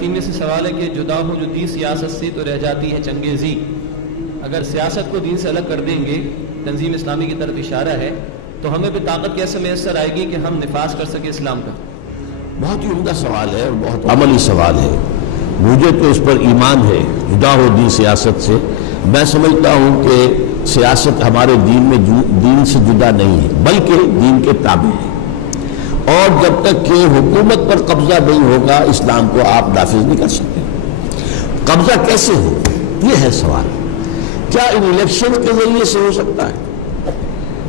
خواتین سے سوال ہے کہ جدا ہو جو دین سیاست سے تو رہ جاتی ہے چنگیزی، اگر سیاست کو دین سے الگ کر دیں گے، تنظیم اسلامی کی طرف اشارہ ہے، تو ہمیں بھی طاقت کیسے میسر آئے گی کہ ہم نفاذ کر سکیں اسلام کا؟ بہت ہی عمدہ سوال ہے اور بہت عملی سوال ہے. مجھے تو اس پر ایمان ہے، جدا ہو دین سیاست سے. میں سمجھتا ہوں کہ سیاست ہمارے دین میں دین سے جدا نہیں ہے بلکہ دین کے تابع ہے، اور جب تک کہ حکومت پر قبضہ نہیں ہوگا اسلام کو آپ نافذ نہیں کر سکتے. قبضہ کیسے ہو، یہ ہے سوال. کیا ان الیکشن کے ذریعے سے ہو سکتا ہے؟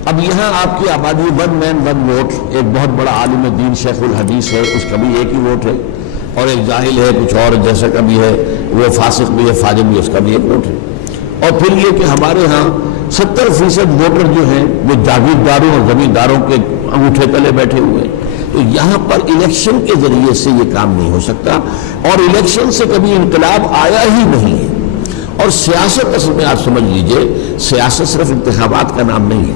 اب یہاں آپ کی آبادی ون مین ون ووٹ، ایک بہت بڑا عالم دین شیخ الحدیث ہے، اس کا بھی ایک ہی ووٹ ہے، اور ایک جاہل ہے کچھ اور جیسا کا بھی ہے، وہ فاسق بھی ہے فاجر بھی، اس کا بھی ایک ووٹ ہے. اور پھر یہ کہ ہمارے ہاں 70% ووٹر جو ہیں وہ جاگیرداروں اور زمینداروں کے انگوٹھے تلے بیٹھے ہوئے ہیں. تو یہاں پر الیکشن کے ذریعے سے یہ کام نہیں ہو سکتا، اور الیکشن سے کبھی انقلاب آیا ہی نہیں ہے. اور سیاست اصل میں آپ سمجھ لیجئے، سیاست صرف انتخابات کا نام نہیں ہے.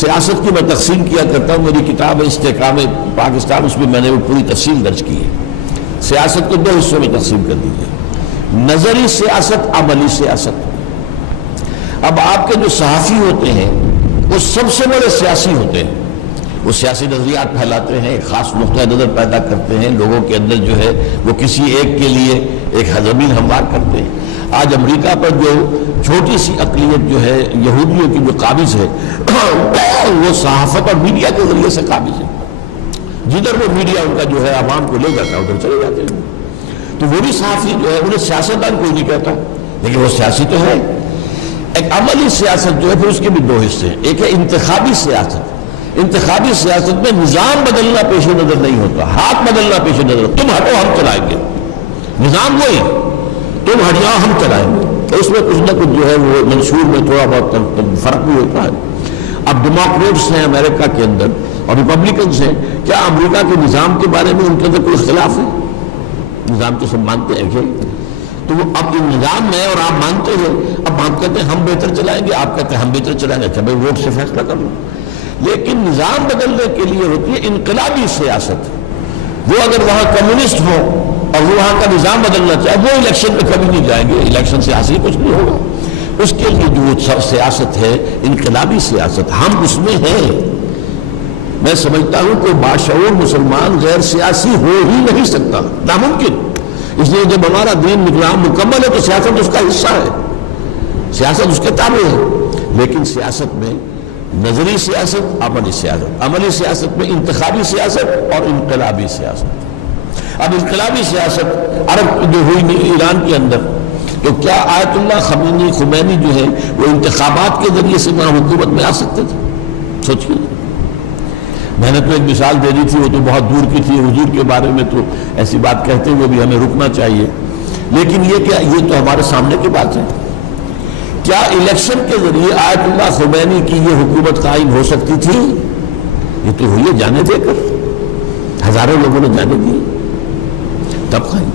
سیاست کی میں تقسیم کیا کرتا ہوں، میری کتاب ہے استحکام پاکستان، اس میں میں نے وہ پوری تفصیل درج کی ہے. سیاست کو دو حصوں میں تقسیم کر دیجیے، نظری سیاست، عملی سیاست. اب آپ کے جو صحافی ہوتے ہیں وہ سب سے بڑے سیاسی ہوتے ہیں. وہ سیاسی نظریات پھیلاتے ہیں، ایک خاص نقطہ نظر پیدا کرتے ہیں، لوگوں کے اندر جو ہے وہ کسی ایک کے لیے ایک زمین ہموار کرتے ہیں. آج امریکہ پر جو چھوٹی سی اقلیت جو ہے یہودیوں کی جو قابض ہے وہ صحافت اور میڈیا کے ذریعے سے قابض ہے. جدھر وہ میڈیا ان کا جو ہے عوام کو لے جاتا ہے ادھر چلے جاتے ہیں. تو وہ بھی صحافی جو ہے، انہیں سیاستدان کوئی نہیں کہتا لیکن وہ سیاسی تو ہے. ایک عملی سیاست جو ہے پھر اس کے بھی دو حصے ہیں. ایک ہے انتخابی سیاست. انتخابی سیاست میں نظام بدلنا پیش نظر نہیں ہوتا، ہاتھ بدلنا پیش نظر. تم ہٹو ہم چلائیں گے، نظام وہی، تم ہٹ جاؤ ہم چلائیں گے. تو اس میں کچھ نہ کچھ جو ہے وہ منشور میں تھوڑا بہت فرق بھی ہوتا ہے. اب ڈیموکریٹس ہیں امریکہ کے اندر اور ریپبلکنز ہیں، کیا امریکہ کے نظام کے بارے میں ان کے اندر کوئی اختلاف ہے؟ نظام تو سب مانتے ہیں. تو وہ اب نظام میں اور آپ مانتے ہیں، اب آپ کہتے ہیں ہم بہتر چلائیں گے، آپ کہتے ہیں ہم بہتر چلائیں گے. اچھا بھائی ووٹ سے فیصلہ کر لو. لیکن نظام بدلنے کے لیے ہوتی ہے انقلابی سیاست. وہ اگر وہاں کمیونسٹ ہو اور وہ وہاں کا نظام بدلنا چاہے، وہ الیکشن میں کبھی نہیں جائیں گے. الیکشن سے حاصل کچھ نہیں ہوگا. اس کے لیے جو سیاست ہے انقلابی سیاست، ہم اس میں ہیں. میں سمجھتا ہوں کہ باشعور مسلمان غیر سیاسی ہو ہی نہیں سکتا، ناممکن. اس لیے جب ہمارا دین نظام مکمل ہے تو سیاست اس کا حصہ ہے، سیاست اس کے تابع ہے. لیکن سیاست میں نظری سیاست، عملی سیاست. عملی سیاست میں انتخابی سیاست اور انقلابی سیاست. اب انقلابی سیاست عرب جو ہوئی ایران کے اندر، تو کیا آیت اللہ خمینی جو ہے وہ انتخابات کے ذریعے سے وہاں حکومت میں آ سکتے تھے؟ سوچیے. میں نے تو ایک مثال دے دی تھی، وہ تو بہت دور کی تھی. حضور کے بارے میں تو ایسی بات کہتے ہوئے بھی ہمیں رکنا چاہیے. لیکن یہ کیا، یہ تو ہمارے سامنے کی بات ہے. کیا الیکشن کے ذریعے آیت اللہ خمینی کی یہ حکومت قائم ہو سکتی تھی؟ یہ تو ہوئی ہے جانے دے کر، ہزاروں لوگوں نے جانے دی تب قائم.